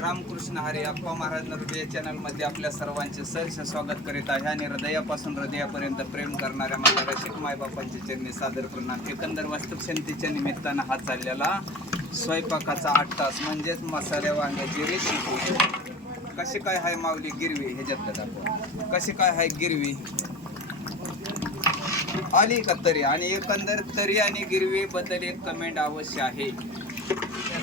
रामकृष्ण हरे अप्पा महाराज हृदय चॅनलमध्ये आपल्या सर्वांचे सहर्ष स्वागत करीत आहे. आणि हृदयापासून हृदयापर्यंत प्रेम करणाऱ्या माझ्या रसिक मायबापांचे चरणी सादर प्रणाम एकंदर वास्तुशांतीच्या निमित्तानं हा चाललेला स्वयंपाकाचा आठ तास म्हणजेच मसाल्या वांग्याची रेसिपी कशी काय आहे माऊली गिरवी ह्याच्यातलं दाखवा? कशी काय आहे गिरवी? आली का तरी? आणि एकंदर तरी आणि गिरवी बद्दल एक कमेंट अवश्य आहे वांग फ्राय केलं जातं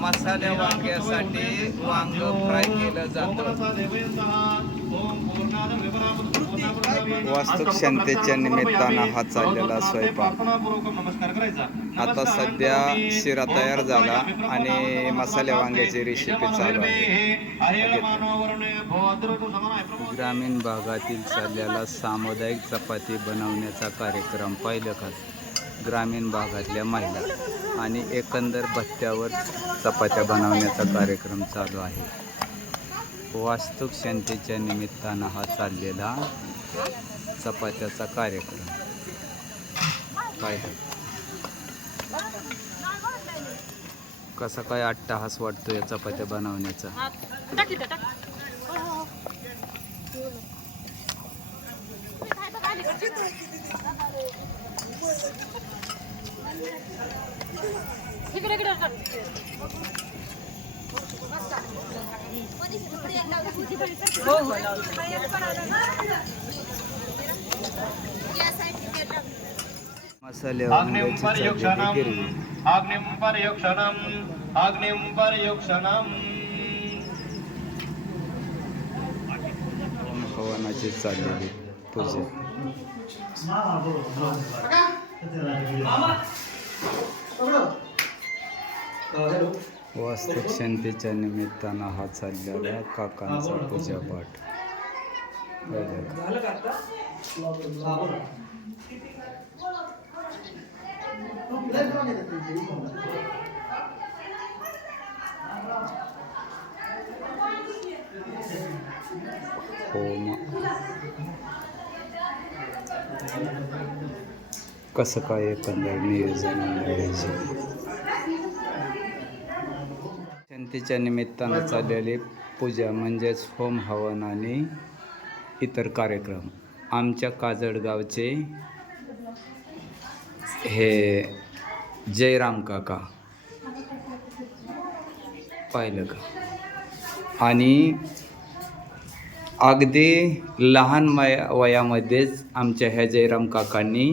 मसाल्या वांग्यासाठी वांग फ्राय केलं जातं वास्तुक क्षमतेच्या निमित्तानं हा चाललेला स्वयंपाक. आता सध्या शिरा तयार झाला आणि मसाल्या वांग्याची रेसिपी चालू आहे. ग्रामीण भागातील चाललेला सामुदायिक चपाती बनवण्याचा कार्यक्रम पाहिलं का ग्रामीण भागातल्या महिला आणि एकंदर भत्त्यावर चपात्या बनवण्याचा कार्यक्रम चालू आहे. वास्तुक शांतीच्या निमित्तानं हा चाललेला चपात्याचा कार्यक्रम. पाहिलं. कसा काय अट्टाहास वाटतो या चपात्या बनवण्याचा? टाक टाक. इकडे. हो हो चाललेली पर्यक्षणम आग्नेय पर्यक्षणम आग्नेय पर्यक्षणम भवानाची चाललेली पूजा वास्तुक शांतीच्या निमित्तानं हा चाललेला काकांचा पूजापाठ पाहिलं हो का? होम. कसं काय एकंदर नियोजन नियोजन निमित्तानं चाललेली पूजा म्हणजेच होम हवन आणि इतर कार्यक्रम. आमच्या काजळगावचे हे जयराम काका. पाहिलं का? आणि अगदी लहान वया वयामध्येच आमच्या ह्या जयराम काकांनी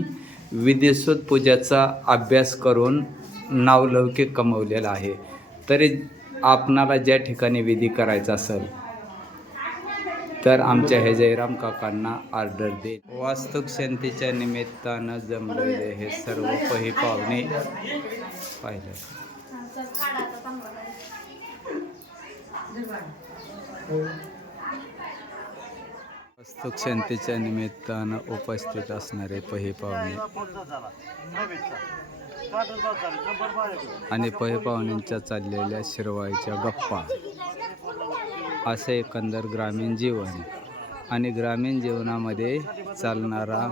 विदेशोत पूजाचा अभ्यास करून नावलौकिक कमवलेला आहे. तरी आपणाला ज्या ठिकाणी विधी करायचा असेल तर आमच्या हे जयराम काकांना ऑर्डर दे. वास्तुक शांतीच्या निमित्तानं जमलेले हे सर्व पही पाहुणे पाहिलं सुखशांतीच्या शांतीच्या निमित्तानं उपस्थित असणारे पहे पाहुणे. आणि पहे पाहुण्यांच्या चाललेल्या शिरवाईच्या गप्पा. असे एकंदर ग्रामीण जीवन आणि ग्रामीण जीवनामध्ये चालणारा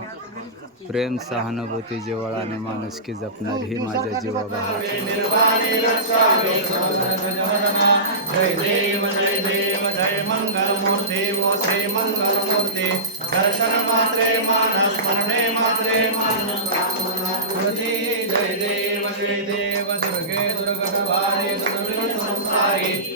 प्रेम सहानुभूती जिव्हाळा आणि माणुसकी जपणार ही माझ्या जीवाभावा जय देव जय देव मंगल दर्शन मात्रे मान स्मरणे मात्रे जय देव जय देव दुर्गे दुर्गटवारी दुर्गटवारी संसारी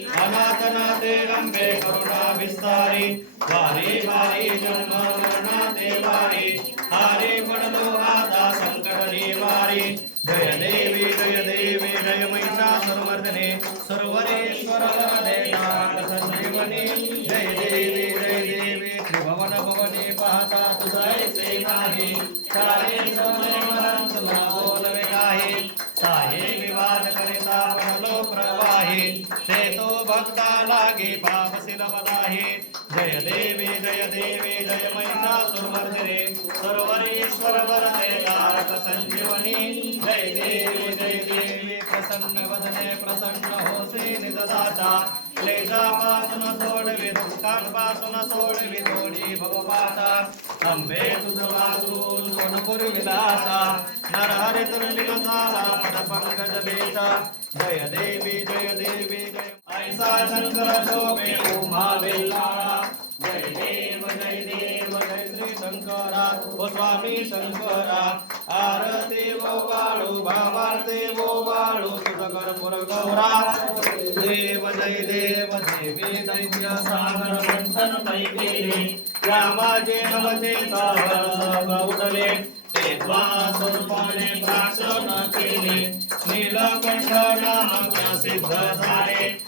नाथे अंबे करुणा विस्तारी वारी वारी जन्म मरणाते वारी हारे पडलो आता संकट निवारी जय देवी जय देवी जय महिषा सर्वर्धने सर्वरेश्वर वरदे नाथ संजीवनी जय देवी जय देवी त्रिभवन भवने पाहता तुझा नाही। सारे समय मरण तुला बोलवे नाही भक्ता लागे पापसिल बदाही जय देवे जय देवे जय महिषासुरमर्दिने सर्वरेश्वर वरदे तारक संजीवनी. जय देवे जय देवे प्रसन्न वदने प्रसन्न होसे निजदाता. क्लेशापासून सोडवे दुःखांपासून सोडवे थोडी भवपाता. अंबे तुझ वाचून विलासा नरहरी तुंडिल झाला पद पंकज बेता जय देवी जय देवी जय ऐसा शंकर शोभे उमा वेल्लाळा जय देव जय देव जय श्री शंकरा ओ स्वामी शंकरा आरती वो बाळू भावार्ते वो बाळू तुझ कर्पूर गौरा. देव जय देव देवी दैत्य सागर मंथन पैकी. रामाचे नवते सागर उठले. ते स्वरूपाने प्राशन केले. नीलकंठ नाम सिद्ध झाले.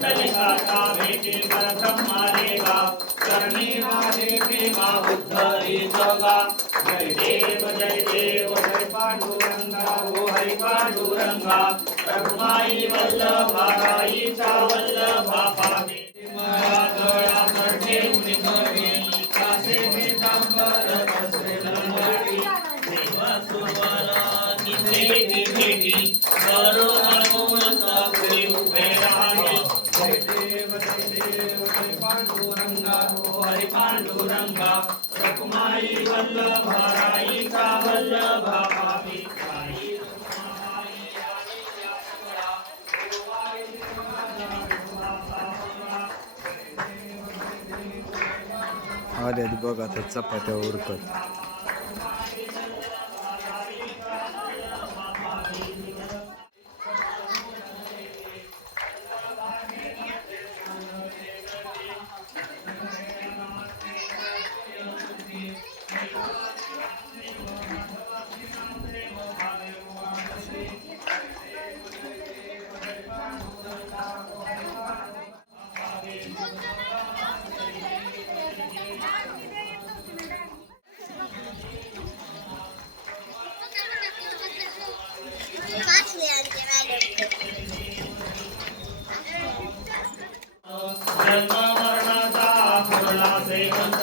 कुंडलिकाचा भेटी परब्रह्मा देवा करणी माझे भीमा उद्धरी जगा जय देव जय देव हरि पांडुरंगा ओ हरी पांडुरंगा रघुमाई वल्लभा पांडुरंगा हरी पांडुरंगा रकुमाई वल्लभा राई आल्यात बघ आता चपात्या उरकत. जन्म मरणाचा फुरला श्रीमंत.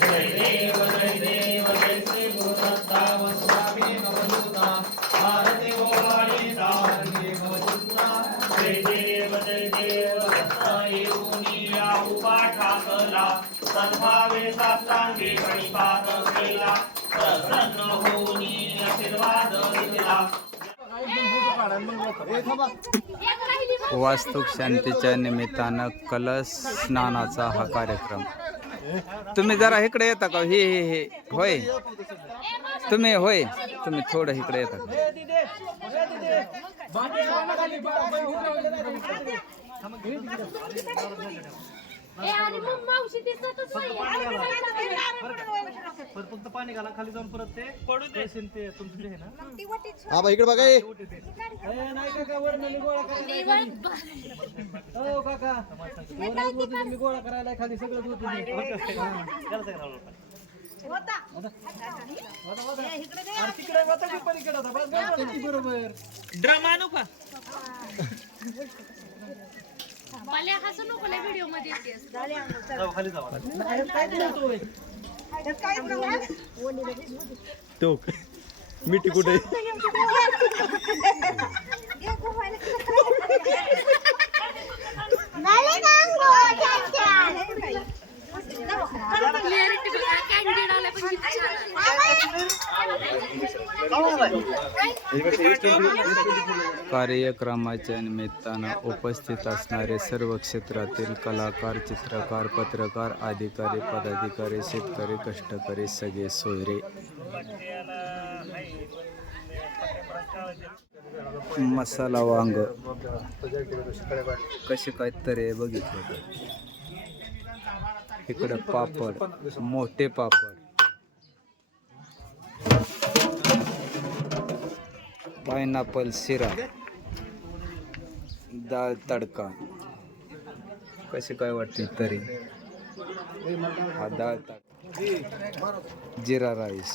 जय देव जय देव जय श्री गुरुदत्ता वस्वामी नवदूता भारती ओवाळी दारी भवदूता जय देव जय देव दत्ता येऊनी सद्भावे साष्टांगी गणिपात केला प्रसन्न होऊनी आशीर्वाद दिला वास्तुक शांतीच्या निमित्तानं कलश स्नानाचा हा कार्यक्रम. तुम्ही जरा इकडे येता का? हे हे हे. होय. तुम्ही होय. तुम्ही थोडं इकडे येता का? नाही फक्त पाणी घाला खाली जाऊन परत. ते पडू दे. ते तुमचं ते आहे ना. हा बा इकडे बघा. ए. नाही काका वर मी गोळा करायला हो काका. वर होते मी गोळा करायला खाली सगळं तिकडे बस बस बस, बरोबर. ड्रम आणू का? हसू नको व्हिडिओमध्ये तो मिठी कुठे candid आला पण. कार्यक्रमाच्या निमित्तानं उपस्थित असणारे सर्व क्षेत्रातील कलाकार चित्रकार पत्रकार अधिकारी पदाधिकारी शेतकरी कष्टकरी सगळे सोयरे. मसाला वांग. कसे काय तरे बघितलं? इकडं पापड मोठे पापड. पायनॅपल शिरा डाळ तडका. कसे काय वाटते तरी? हा डाळ तडका. जिरा राईस.